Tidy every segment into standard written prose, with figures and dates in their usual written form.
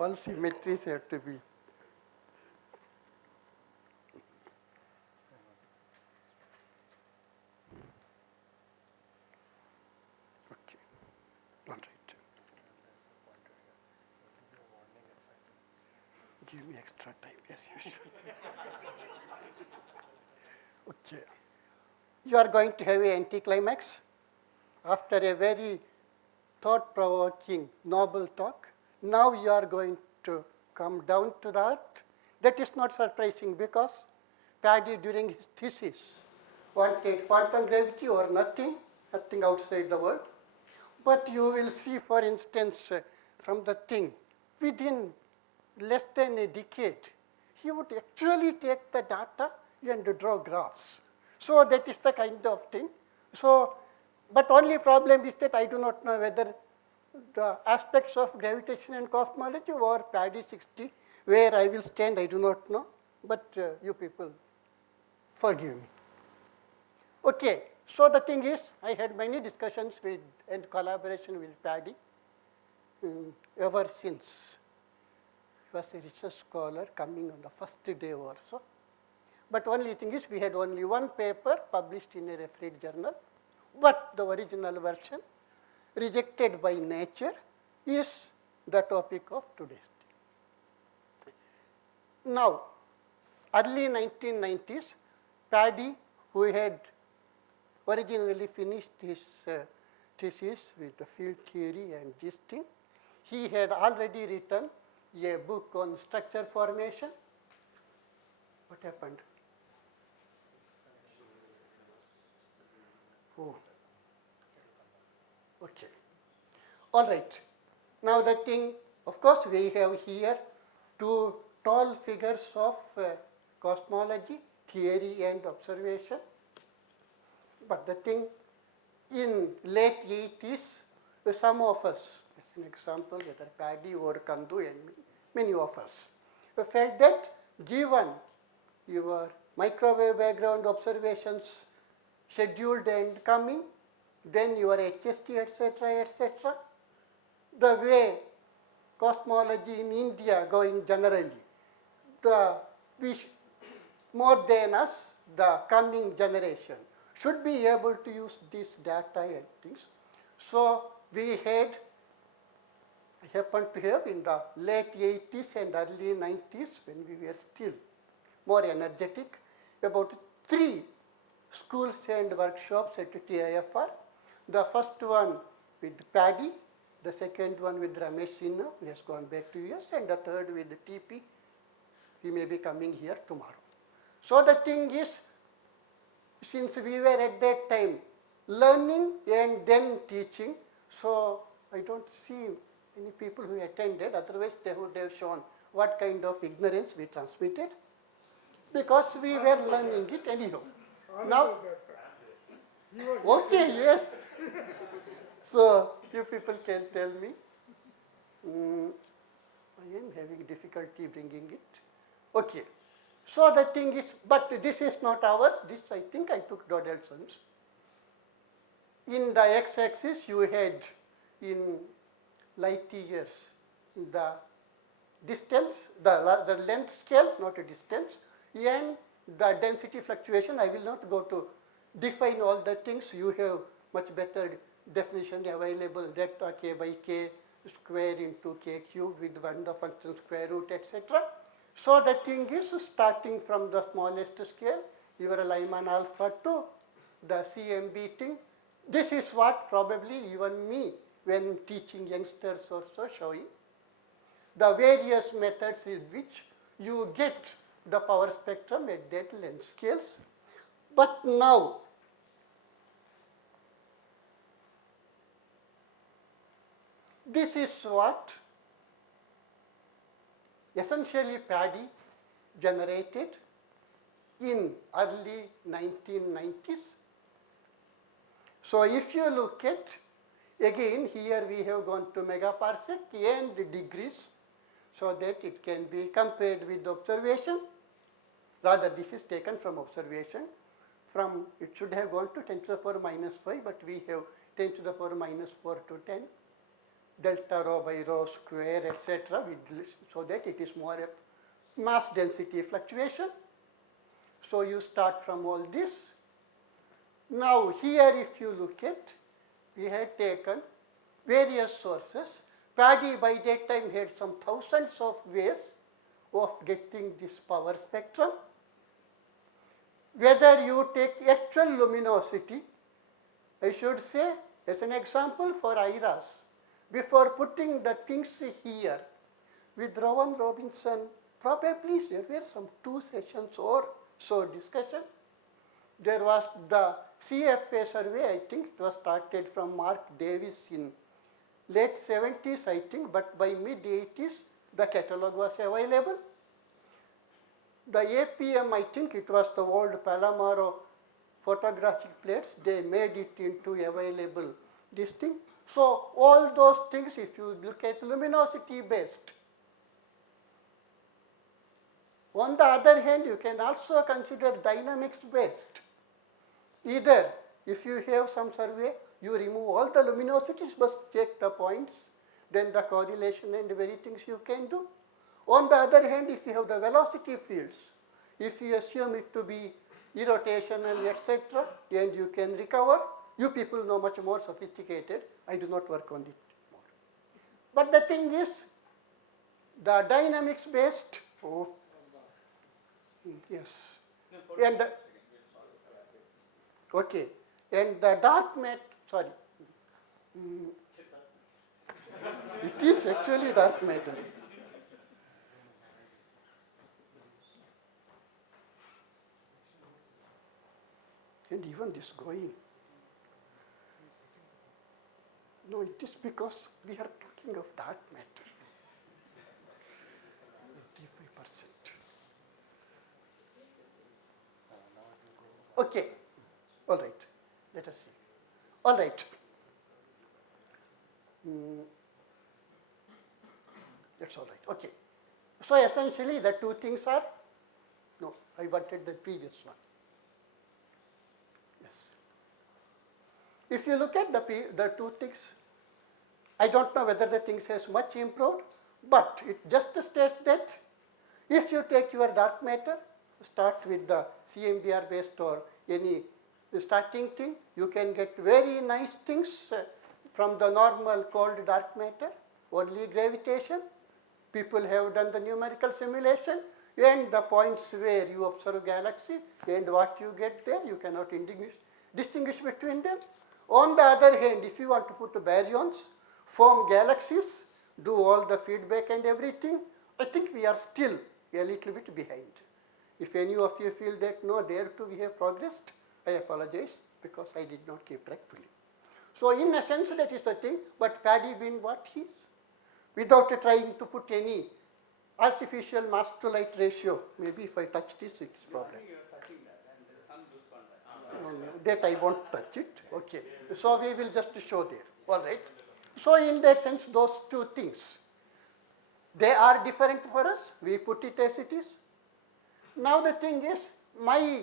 all symmetries have to be. Okay, all right. Give me extra time, as usual. Okay. You are going to have an anticlimax after a very thought-provoking, noble talk. Now you are going to come down to the earth. That is not surprising because Paddy during his thesis wanted quantum gravity or nothing outside the world. But you will see, for instance, from the thing, within less than a decade, he would actually take the data and draw graphs. So that is the kind of thing. So, but only problem is that I do not know whether the aspects of gravitation and cosmology or Paddy 60, where I will stand, I do not know. But you people, forgive me. Okay, so the thing is, I had many discussions with and collaboration with Paddy ever since. He was a research scholar coming on the first day or so. But only thing is, we had only one paper published in a refereed journal, but the original version, rejected by Nature, is the topic of today's day. Now, early 1990s, Paddy, who had originally finished his thesis with the field theory and this thing, he had already written a book on structure formation. What happened? Oh. Okay. All right. Now the thing, of course, we have here two tall figures of cosmology, theory and observation. But the thing, in late 80s, some of us, as an example, whether Paddy or Kandu and many of us, felt that given your microwave background observations scheduled and coming, then your HST, etc., etc., the way cosmology in India going generally, more than us, the coming generation should be able to use this data and things. So we had, I happened to have in the late 80s and early 90s, when we were still more energetic, about 3 schools and workshops at TIFR. The first one with Paddy, the second one with Ramesh Sinha, who has gone back to US, and the third with the TP. He may be coming here tomorrow. So the thing is, since we were at that time learning and then teaching, so I don't see any people who attended, otherwise they would have shown what kind of ignorance we transmitted, because we were learning it anyhow. Now, okay, yes. So you people can tell me. I am having difficulty bringing it. Okay. So the thing is, but this is not ours. This I think I took Dodelson's. In the x-axis, you had in light years the distance, the length scale, not a distance, and the density fluctuation. I will not go to define all the things. You have much better definition available, delta k by k square into k cube with one the function square root, etc. So the thing is, starting from the smallest scale, your Lyman alpha to the CMB thing. This is what probably even me, when teaching youngsters also showing, the various methods in which you get the power spectrum at that length scales. But now, this is what essentially Paddy generated in early 1990s. So if you look at, again here we have gone to megaparsec and degrees, so that it can be compared with observation. Rather, this is taken from observation. From, it should have gone to 10 to the power minus 5, but we have 10 to the power minus 4 to 10. delta rho by rho square, etc., so that it is more a mass density fluctuation. So you start from all this. Now here if you look at, we had taken various sources. Paddy by that time had some thousands of ways of getting this power spectrum. Whether you take actual luminosity, I should say, as an example for IRAS, before putting the things here, with Rowan Robinson, probably there were some 2 sessions or so discussion. There was the CFA survey, I think it was started from Mark Davis in late 70s, I think, but by mid 80s, the catalog was available. The APM, I think it was the old Palomaro photographic plates, they made it into available this thing. So all those things, if you look at luminosity based. On the other hand, you can also consider dynamics based. Either if you have some survey, you remove all the luminosities, but take the points, then the correlation and very things you can do. On the other hand, if you have the velocity fields, if you assume it to be irrotational, etc., and you can recover, you people know much more sophisticated. I do not work on it more. But the thing is, the dynamics based, yes, and the, okay, and the dark matter, sorry, it is actually dark matter. And even this going. No, it is because we are talking of dark matter. 85%. Okay, all right, let us see. All right. That's all right, okay. So essentially the 2 things are, no, I wanted the previous one. Yes. If you look at the 2 things, I don't know whether the things has much improved, but it just states that if you take your dark matter, start with the CMBR based or any starting thing, you can get very nice things from the normal cold dark matter, only gravitation. People have done the numerical simulation, and the points where you observe galaxy and what you get there, you cannot distinguish between them. On the other hand, if you want to put baryons, form galaxies, do all the feedback and everything, I think we are still a little bit behind. If any of you feel that no, there too we have progressed, I apologize because I did not keep track fully. So in a sense that is the thing, but Paddy being what he is, without trying to put any artificial mass to light ratio, maybe if I touch this, it's a problem. You are touching that, and there is some juice on that. No, that I won't touch it, okay. So we will just show there, all right. So in that sense, those 2 things, they are different for us, we put it as it is. Now the thing is, my,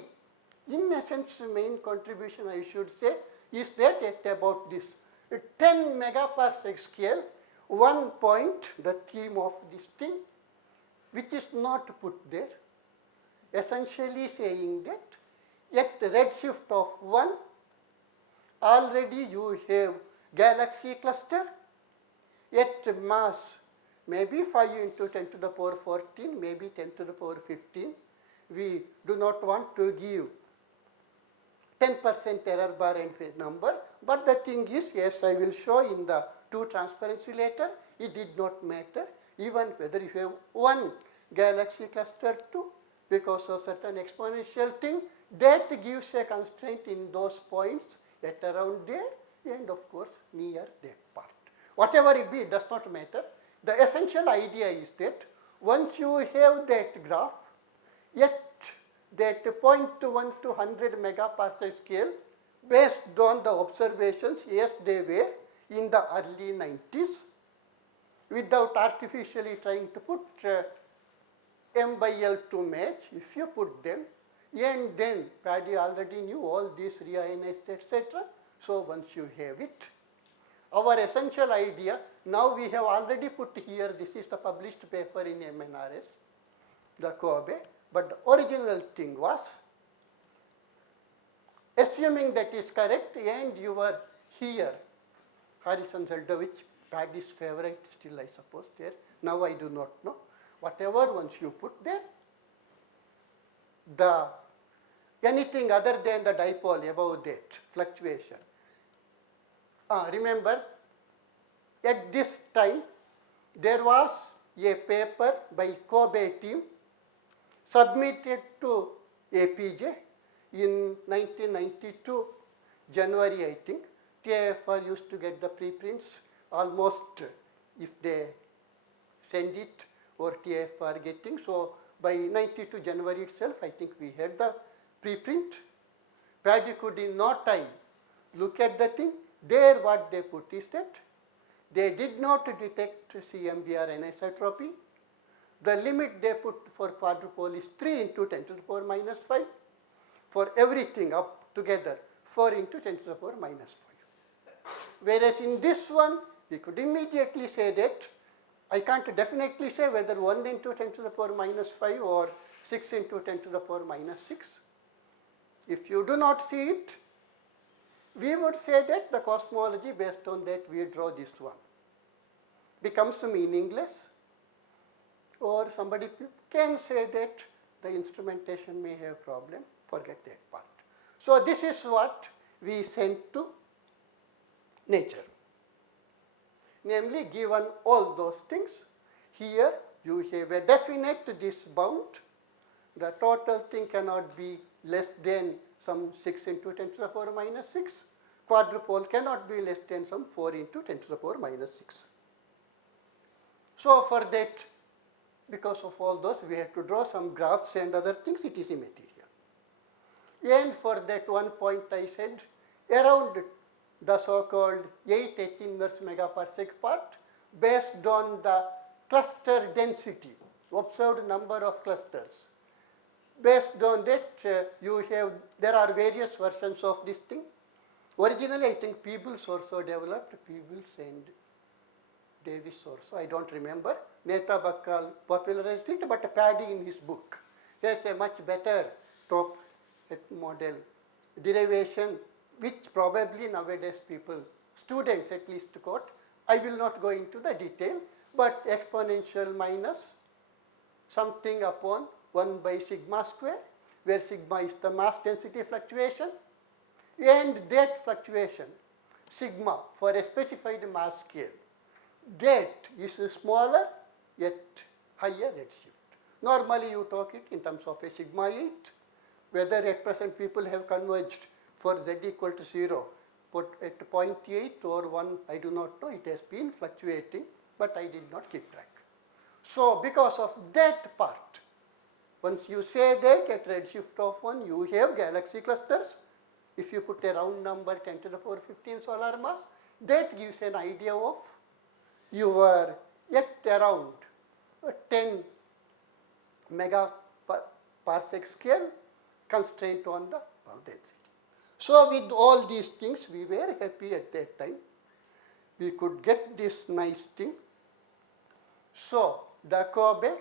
in essence, main contribution I should say, is that at about this 10 megaparsec scale, one point, the theme of this thing, which is not put there, essentially saying that at redshift of 1, already you have galaxy cluster at mass maybe 5 into 10 to the power 14, maybe 10 to the power 15. We do not want to give 10% error bar and number, but the thing is, yes, I will show in the 2 transparency later, it did not matter even whether you have 1 galaxy cluster 2 because of certain exponential thing, that gives a constraint in those points at around there and of course near that part. Whatever it be, it does not matter. The essential idea is that once you have that graph, at that 0.1 to 100 megaparsec scale, based on the observations as they were in the early 90s, without artificially trying to put M by L to match, if you put them, and then Paddy already knew all these reionized, etc. So once you have it, our essential idea Now we have already put here, this is the published paper in MNRS, the Kobe, but the original thing was, assuming that is correct, and you were here, Harrison Zeldovich, Paddy's favorite still I suppose there, now I do not know. Whatever once you put there, the anything other than the dipole above that fluctuation. Remember, at this time, there was a paper by Kobe team submitted to APJ in 1992, January I think. TIFR used to get the preprints almost if they send it or TIFR getting. So by 92 January itself, I think we had the preprint. Paddy could in no time look at the thing. There what they put is that they did not detect CMBR anisotropy. The limit they put for quadrupole is 3 into 10 to the power minus 5. For everything up together, 4 into 10 to the power minus 5. Whereas in this one, we could immediately say that, I can't definitely say whether 1 into 10 to the power minus 5 or 6 into 10 to the power minus 6. If you do not see it, we would say that the cosmology based on that we draw this one becomes meaningless, or somebody can say that the instrumentation may have problem, forget that part. So this is what we sent to nature. Namely, given all those things, here you have a definite this bound. The total thing cannot be less than some 6 into 10 to the power minus 6. Quadrupole cannot be less than some 4 into 10 to the power minus 6. So for that, because of all those, we have to draw some graphs and other things, it is immaterial. And for that one point I said, around the so-called 8 H inverse megaparsec part, based on the cluster density, observed number of clusters. Based on that, there are various versions of this thing. Originally, I think Peebles also developed, Peebles and Davis also, I don't remember. Mehta Bakkal popularized it, but Paddy in his book has a much better top model derivation, which probably nowadays people, students at least quote. I will not go into the detail, but exponential minus something upon 1 by sigma square, where sigma is the mass density fluctuation, and that fluctuation, sigma, for a specified mass scale, that is smaller yet higher redshift. Normally you talk it in terms of a sigma 8, whether at present people have converged for z equal to 0, but at 0.8 or 1, I do not know, it has been fluctuating, but I did not keep track. So because of that part, once you say that at redshift of 1, you have galaxy clusters. If you put a round number 10 to the power 15 solar mass, that gives an idea of your at around 10 megaparsec scale constraint on the bound density. So with all these things, we were happy at that time. We could get this nice thing. So the Kobe,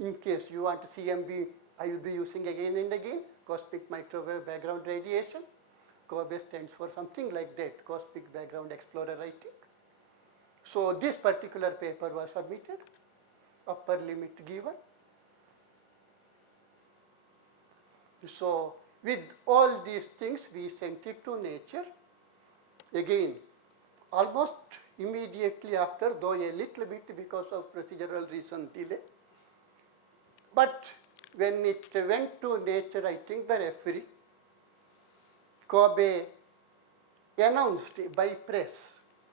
in case you want CMB, I will be using again and again, cosmic microwave background radiation. Kobe stands for something like that, cosmic background explorer, I think. So this particular paper was submitted, upper limit given. So with all these things, we sent it to nature. Again, almost immediately after, though a little bit because of procedural reason delay. But when it went to nature, I think the referee, Kobe, announced by press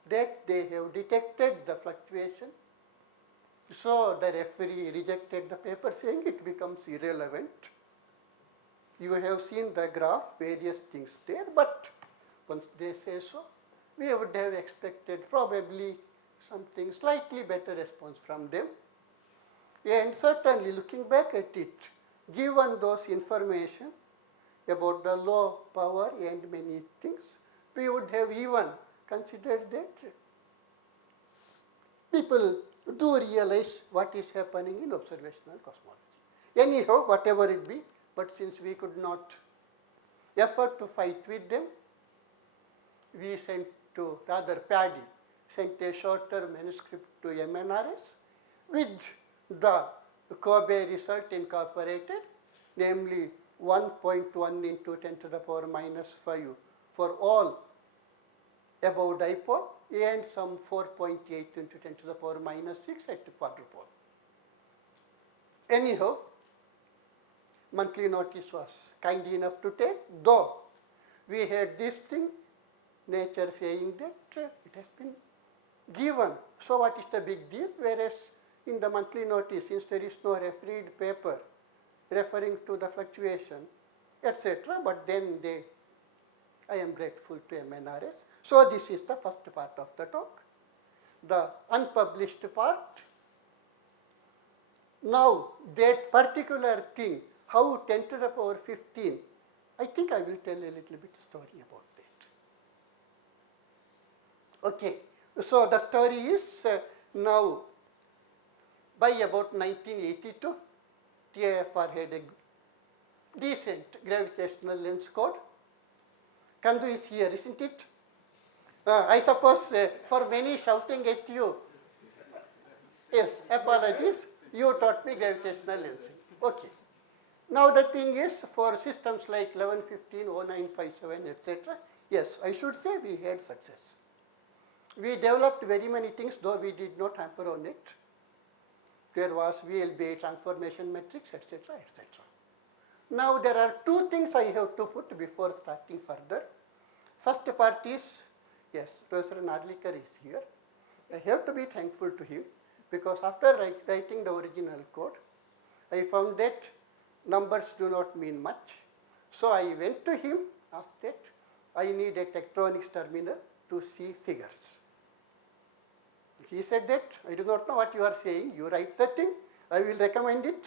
that they have detected the fluctuation. So the referee rejected the paper, saying it becomes irrelevant. You have seen the graph, various things there, but once they say so, we would have expected probably something slightly better response from them. And certainly looking back at it, given those information about the low power and many things, we would have even considered that people do realize what is happening in observational cosmology. Anyhow, whatever it be, but since we could not afford to fight with them, we sent to, rather Paddy sent a shorter manuscript to MNRS with the Kobe result incorporated, namely 1.1 into 10 to the power minus 5 for all above dipole and some 4.8 into 10 to the power minus 6 at quadrupole. Anyhow, monthly notice was kind enough to take, though we had this thing, Nature saying that it has been given. So what is the big deal? Whereas in the monthly notice, since there is no refereed paper referring to the fluctuation, etc., but then I am grateful to MNRS. So this is the first part of the talk. The unpublished part. Now that particular thing, how 10 to the power 15, I think I will tell a little bit story about that. Okay, so the story is now by about 1982, TIFR had a decent gravitational lens code. Kandu is here, isn't it? I suppose for many shouting at you, yes, apologies, you taught me gravitational lensing. Okay. Now the thing is, for systems like 1115, 0957, etc., yes, I should say we had success. We developed very many things, though we did not hamper on it. There was VLBI transformation matrix, etc., etc. Now there are two things I have to put before starting further. First part is, yes, Professor Narlikar is here. I have to be thankful to him because after writing the original code, I found that numbers do not mean much. So I went to him, asked that I need a Tektronix terminal to see figures. He said that, I do not know what you are saying, you write the thing, I will recommend it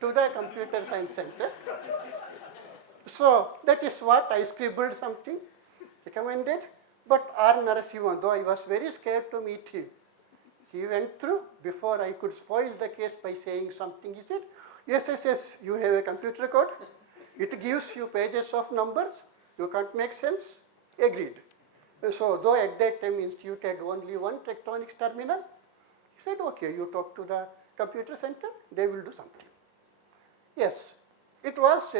to the Computer Science Center. So that is what I scribbled something, recommended, but R. Narasimhan, though I was very scared to meet him, he went through before I could spoil the case by saying something. He said, yes, you have a computer code, it gives you pages of numbers, you can't make sense, agreed. So though at that time institute had only one Tektronix terminal, he said, okay, you talk to the computer center, they will do something. Yes, it was,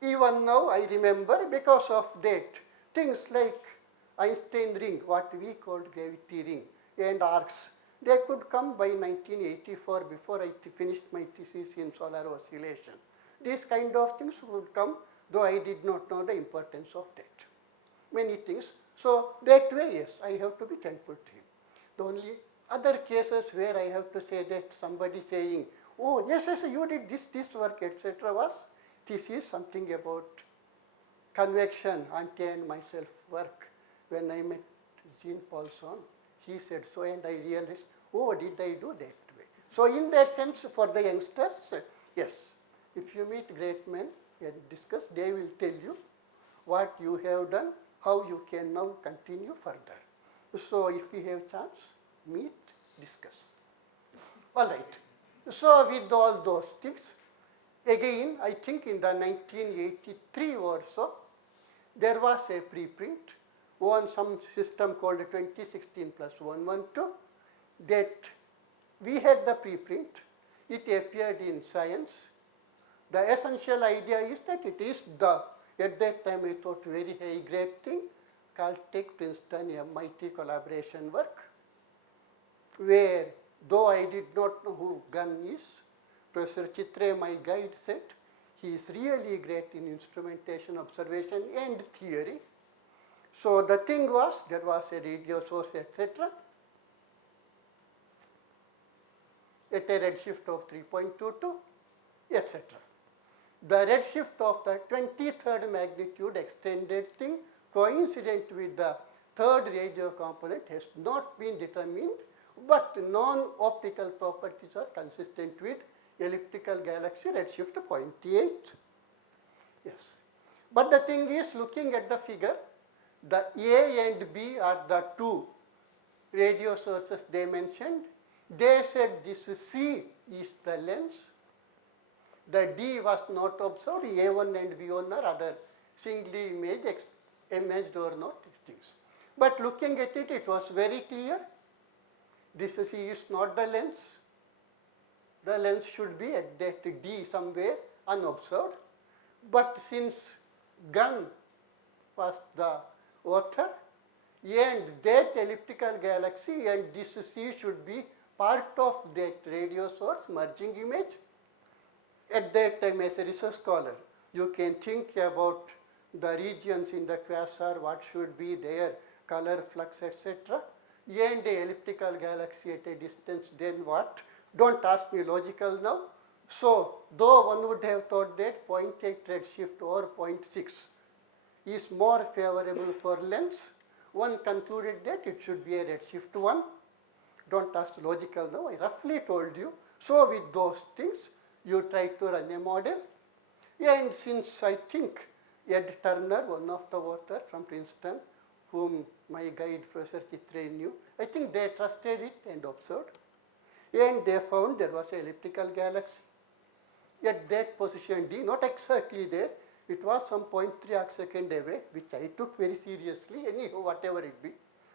even now I remember because of that, things like Einstein ring, what we called gravity ring, and arcs, they could come by 1984 before I finished my thesis in solar oscillation. These kind of things would come, though I did not know the importance of that. Many things. So that way, yes, I have to be thankful to him. The only other cases where I have to say that somebody saying, oh, yes, you did this work, etc., was this is something about convection, Ante and myself work. When I met Jean Paulson, he said so, and I realized, oh, did I do that way? So in that sense, for the youngsters, yes, if you meet great men and discuss, they will tell you what you have done, how you can now continue further. So if we have chance, meet, discuss. All right. So with all those things, again, I think in the 1983 or so, there was a preprint on some system called 2016 plus 112 that we had the preprint. It appeared in Science. The essential idea is that it is the, at that time I thought, very high grade thing, Caltech, Princeton, MIT collaboration work, where though I did not know who Gunn is, Professor Chitre, my guide, said he is really great in instrumentation, observation and theory. So the thing was, there was a radio source, etc., at a redshift of 3.22, etc. The redshift of the 23rd magnitude extended thing coincident with the third radio component has not been determined, but non-optical properties are consistent with elliptical galaxy redshift 0.8. Yes. But the thing is, looking at the figure, the A and B are the two radio sources they mentioned. They said this C is the lens. The D was not observed. A1 and B1 are other singly imaged or not things. But looking at it, it was very clear. This C is not the lens. The lens should be at that D somewhere unobserved. But since Gunn was the author, and that elliptical galaxy and this C should be part of that radio source merging image. At that time, as a research scholar, you can think about the regions in the quasar, what should be their color flux, etc. And the elliptical galaxy at a distance, then what? Don't ask me logical now. So, though one would have thought that 0.8 redshift or 0.6 is more favorable for lens, one concluded that it should be a redshift 1. Don't ask logical now, I roughly told you. So, with those things, you try to run a model. And since I think Ed Turner, one of the authors from Princeton, whom my guide Professor Chitre knew, I think they trusted it and observed. And they found there was an elliptical galaxy at that position D, not exactly there. It was some 0.3 arcsecond away, which I took very seriously, anyhow, whatever it be.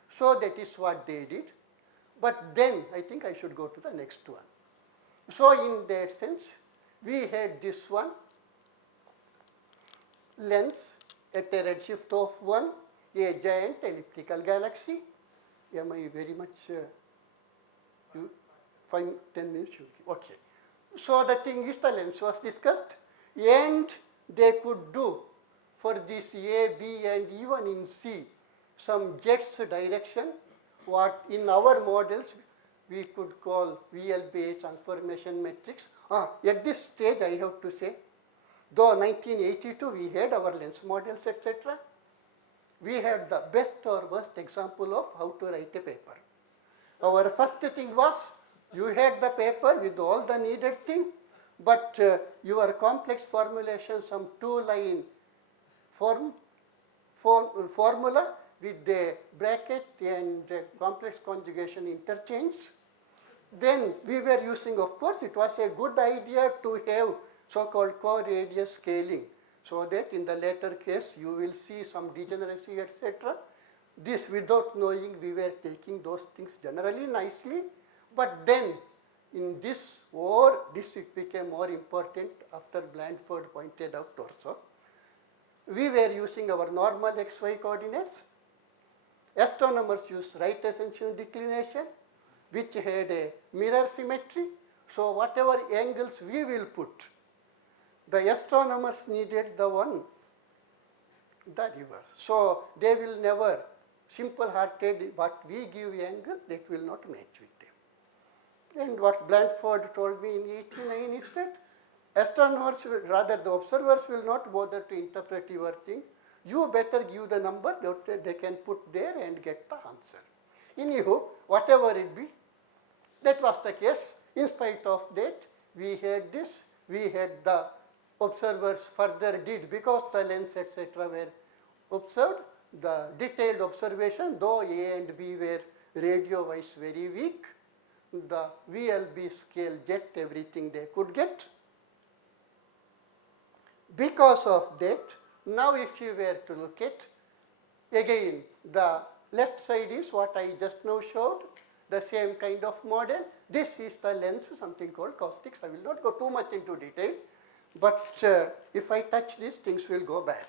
So that is what they did. But then I think I should go to the next one. So in that sense, we had this one lens at a redshift of 1, a giant elliptical galaxy. Am I very much, 5, 10 minutes? Okay. So the thing is, the lens was discussed, and they could do for this A, B, and even in C some jets direction, what in our models we could call VLBA transformation matrix. At this stage, I have to say, though 1982 we had our lens models, etc., we had the best or worst example of how to write a paper. Our first thing was, you had the paper with all the needed thing, but your complex formulation, some 2-line formula with the bracket and complex conjugation interchanged. Then we were using, of course, it was a good idea to have so-called co-radius scaling, so that in the later case you will see some degeneracy, etc. This without knowing, we were taking those things generally nicely, but then in this it became more important after Blandford pointed out also. We were using our normal XY coordinates. Astronomers used right ascension declination, which had a mirror symmetry. So whatever angles we will put, the astronomers needed the reverse. So they will never, simple-hearted, what we give angle, that will not match with them. And what Blandford told me in 1989 is that astronomers, rather the observers, will not bother to interpret your thing. You better give the number that they can put there and get the answer. Anyhow, whatever it be, that was the case. In spite of that, we had this, we had the observers further did, because the lens, etc., were observed, the detailed observation, though A and B were radio-wise very weak, the VLB scale jet everything they could get. Because of that, now if you were to look at, again, the left side is what I just now showed, the same kind of model. This is the lens, something called caustics. I will not go too much into detail, but if I touch this, things will go bad.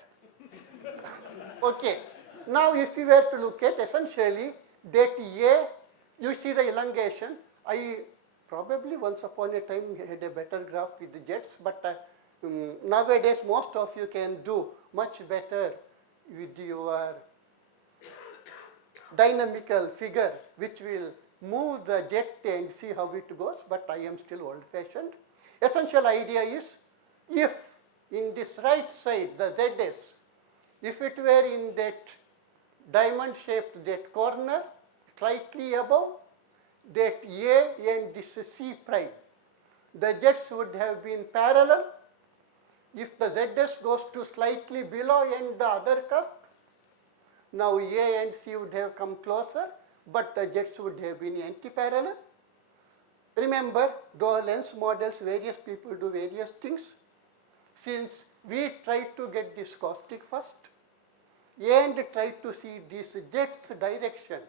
Okay. Now if you were to look at essentially that A, you see the elongation. I probably once upon a time had a better graph with the jets, but nowadays most of you can do much better with your dynamical figure, which will move the jet and see how it goes, but I am still old-fashioned. Essential idea is, if in this right side, the ZS, if it were in that diamond-shaped that corner, slightly above, that A and this C prime, the jets would have been parallel. If the ZS goes to slightly below and the other cusp, now A and C would have come closer, but the jets would have been anti-parallel. Remember, though lens models, various people do various things. Since we try to get this caustic first and try to see these jets' direction,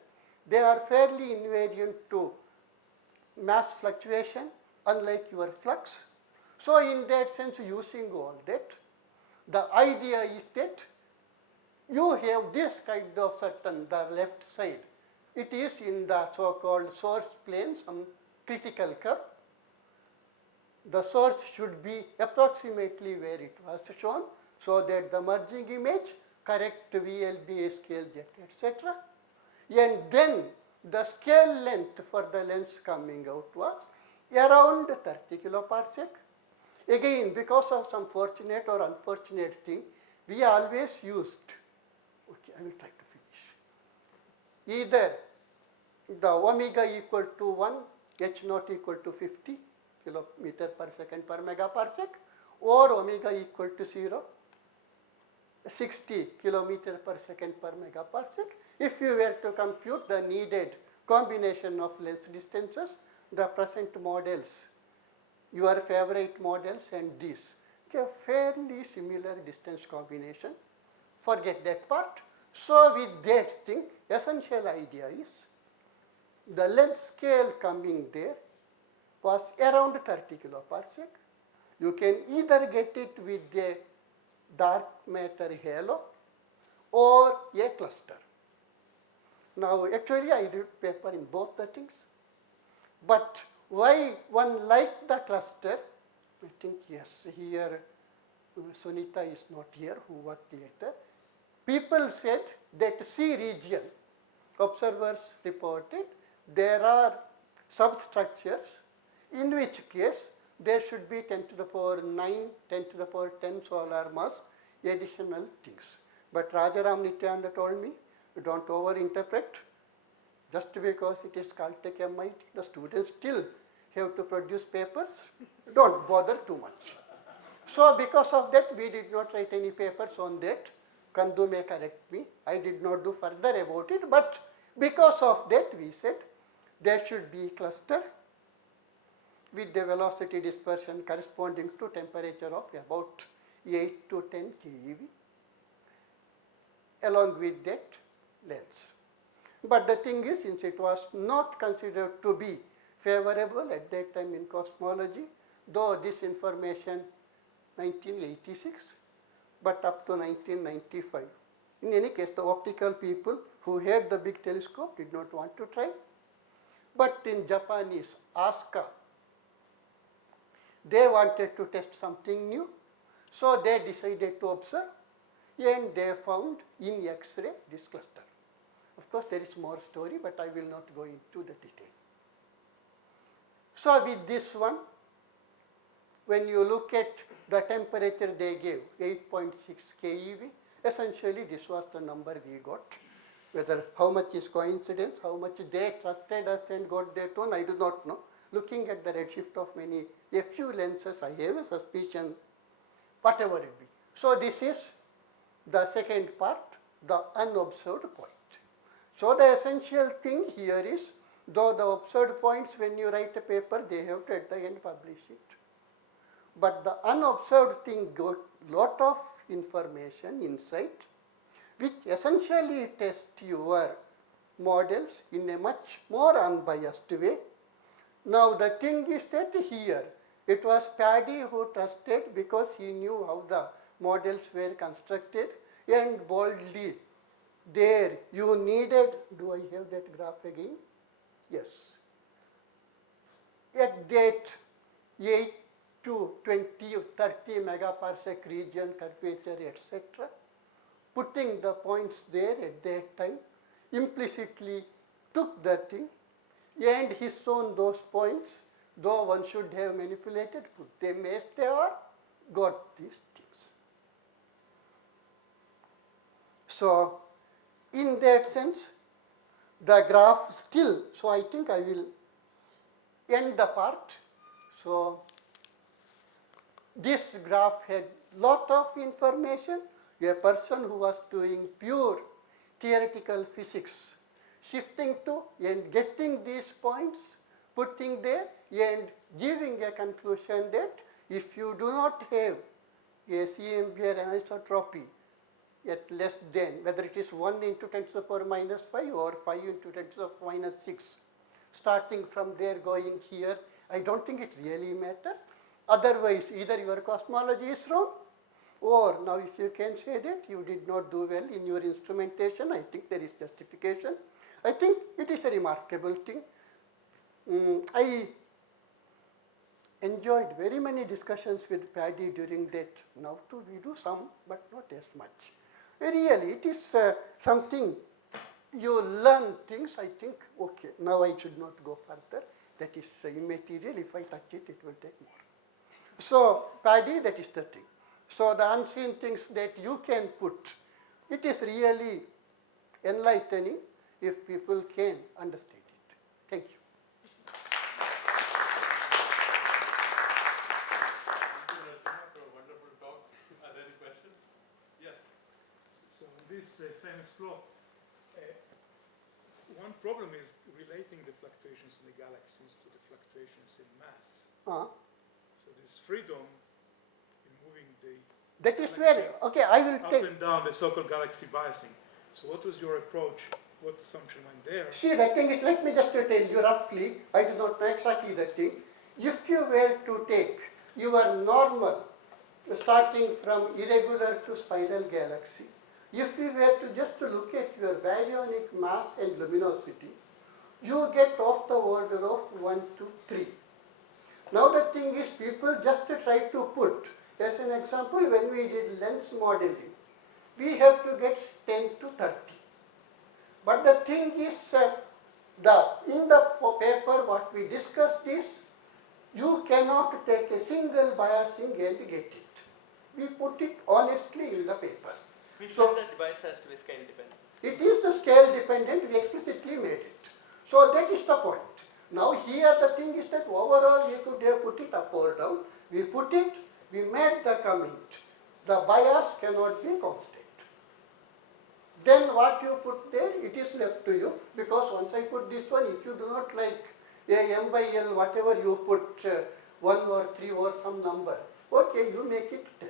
they are fairly invariant to mass fluctuation, unlike your flux. So in that sense, using all that, the idea is that you have this kind of certain, the left side. It is in the so-called source plane, some critical curve. The source should be approximately where it was shown, so that the merging image, correct VLBA scale jet, etc. And then the scale length for the lens coming out was around 30 kiloparsec. Again, because of some fortunate or unfortunate thing, we always used, okay, I will try to finish. Either the omega equal to 1, h naught equal to 50 kilometer per second per megaparsec, or omega equal to 0, 60 kilometer per second per megaparsec. If you were to compute the needed combination of lens distances, the present models, your favorite models and these, give fairly similar distance combination. Forget that part. So with that thing, essential idea is the length scale coming there was around 30 kiloparsec. You can either get it with a dark matter halo or a cluster. Now actually I did paper in both the things, but why one liked the cluster, I think yes, here Sunita is not here, who worked later. People said that C region, observers reported, there are substructures, in which case there should be 10 to the power 9, 10 to the power 10 solar mass additional things. But Rajaram Nityananda told me, you don't overinterpret. Just because it is Caltech MIT, the students still have to produce papers. Don't bother too much. So because of that, we did not write any papers on that. Kandu may correct me. I did not do further about it, but because of that, we said there should be cluster with the velocity dispersion corresponding to temperature of about 8 to 10 keV, along with that lens. But the thing is, since it was not considered to be favorable at that time in cosmology, though this information 1986, but up to 1995. In any case, the optical people who had the big telescope did not want to try. But in Japanese, ASCA, they wanted to test something new. So they decided to observe, and they found in X-ray this cluster. Of course, there is more story, but I will not go into the detail. So with this one, when you look at the temperature they gave, 8.6 keV, essentially this was the number we got. Whether how much is coincidence, how much they trusted us and got their tone, I do not know. Looking at the redshift of a few lenses, I have a suspicion, whatever it be. So this is the second part, the unobserved point. So the essential thing here is, though the observed points, when you write a paper, they have to at the end publish it. But the unobserved thing got lot of information inside, which essentially test your models in a much more unbiased way. Now the thing is that here, it was Paddy who trusted because he knew how the models were constructed, and boldly there you needed, do I have that graph again? Yes. At that 8 to 20 or 30 megaparsec region, curvature, etc., putting the points there at that time, implicitly took the thing, and he shown those points, though one should have manipulated, put them as they are, got these things. So in that sense, the graph still, so I think I will end the part. So this graph had lot of information. A person who was doing pure theoretical physics shifting to and getting these points, putting there and giving a conclusion that if you do not have a CMB or anisotropy at less than, whether it is 1 into 10 to the power minus 5 or 5 into 10 to the power minus 6, starting from there going here, I don't think it really matters. Otherwise, either your cosmology is wrong, or now if you can say that you did not do well in your instrumentation, I think there is justification. I think it is a remarkable thing. I enjoyed very many discussions with Paddy during that. Now too we do some, but not as much. Really, it is something you learn things, I think, okay, now I should not go further. That is immaterial. If I touch it, it will take more. So, Paddy, that is the thing. So, the unseen things that you can put, it is really enlightening if people can understand it. Thank you. Thank you, Narasimha, for a wonderful talk. Are there any questions? Yes. So this famous plot, one problem is relating the fluctuations in the galaxies to the fluctuations in mass. So this freedom in moving the That is galaxy where, okay, I will up take. and down, the so-called galaxy biasing. So what was your approach? What assumption went there? See, the thing is, let me just tell you roughly, I do not know exactly the thing. If you were to take your normal, starting from irregular to spiral galaxy, if you were to just look at your baryonic mass and luminosity, you get of the order of 1 to 3. Now the thing is, people just try to put, as an example, when we did lens modeling, we have to get 10 to 30. But the thing is, in the paper what we discussed is, you cannot take a single biasing and get it. We put it honestly in the paper. We So- said the device has to be scale dependent. It is the scale dependent, we explicitly made it. So that is the point. Now here the thing is that overall we could have put it up or down. We put it, we made the comment. The bias cannot be constant. Then what you put there, it is left to you, because once I put this one, if you do not like a m by l, whatever you put 1 or 3 or some number, okay, you make it 10.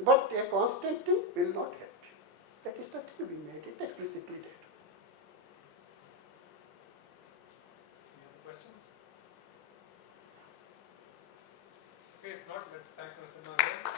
But a constant thing will not help you. That is the thing, we made it explicitly there. Any other questions? Okay, if not, let's thank Narasimha again.